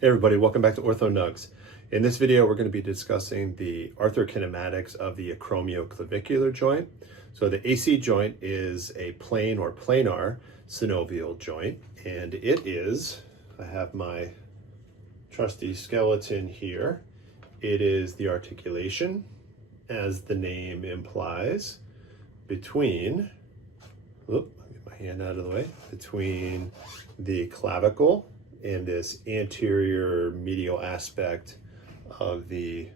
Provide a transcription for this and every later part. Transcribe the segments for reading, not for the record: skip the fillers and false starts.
Hey everybody, welcome back to Ortho Nugs. In this video, we're going to be discussing the arthrokinematics of the acromioclavicular joint. So the AC joint is a plane or planar synovial joint, and it is, I have my trusty skeleton here. It is the articulation, as the name implies, between, get my hand out of the way, between the clavicle and this anterior medial aspect of the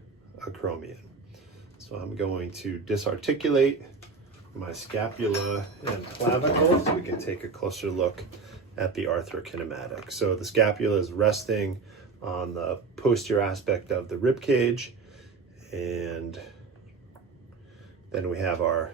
acromion. So I'm going to disarticulate my scapula and clavicle so we can take a closer look at the arthrokinematic. So the scapula is resting on the posterior aspect of the rib cage, and then we have our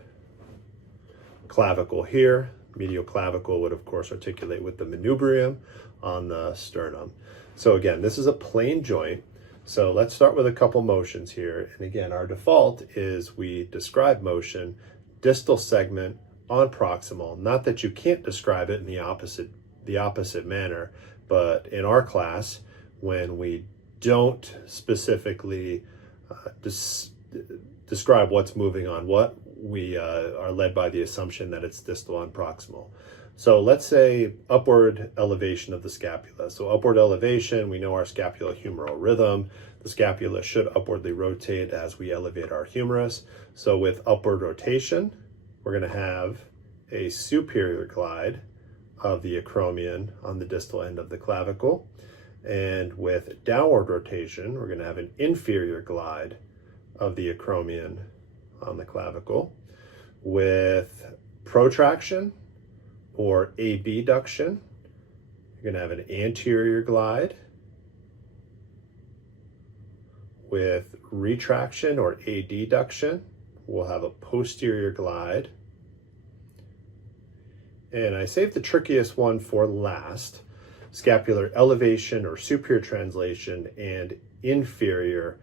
clavicle here. Medial clavicle would of course articulate with the manubrium on the sternum. So again, this is a plane joint. So let's start with a couple motions here. And again, our default is we describe motion distal segment on proximal. Not that you can't describe it in the opposite manner, but in our class, when we don't specifically describe what's moving on what, we are led by the assumption that it's distal on proximal. So let's say upward elevation of the scapula. So upward elevation, we know our scapulohumeral rhythm. The scapula should upwardly rotate as we elevate our humerus. So with upward rotation, we're going to have a superior glide of the acromion on the distal end of the clavicle. And with downward rotation, we're going to have an inferior glide of the acromion on the clavicle. With protraction or abduction, you're going to have an anterior glide. With retraction or adduction, we'll have a posterior glide. And I saved the trickiest one for last: scapular elevation or superior translation and inferior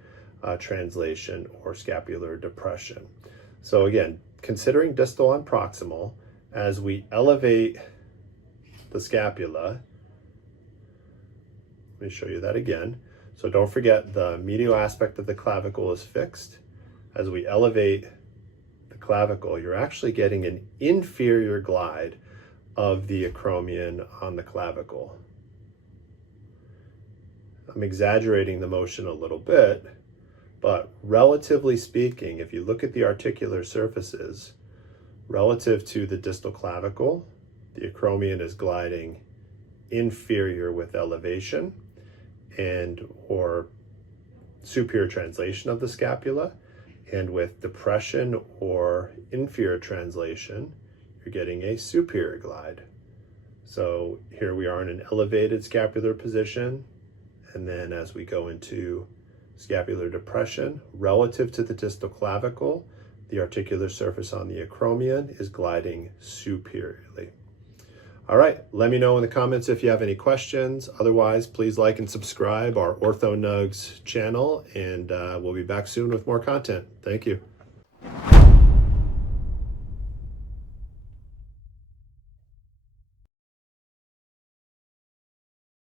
translation or scapular depression. So again, considering distal on proximal, as we elevate the scapula, let me show you that again. So don't forget, the medial aspect of the clavicle is fixed. As we elevate the clavicle, you're actually getting an inferior glide of the acromion on the clavicle. I'm exaggerating the motion a little bit, but relatively speaking, if you look at the articular surfaces, relative to the distal clavicle, the acromion is gliding inferior with elevation and or superior translation of the scapula, and with depression or inferior translation, you're getting a superior glide. So here we are in an elevated scapular position, and then as we go into scapular depression, relative to the distal clavicle, the articular surface on the acromion is gliding superiorly. All right, let me know in the comments if you have any questions. Otherwise, please like and subscribe our Ortho Nugs channel, and we'll be back soon with more content. Thank you.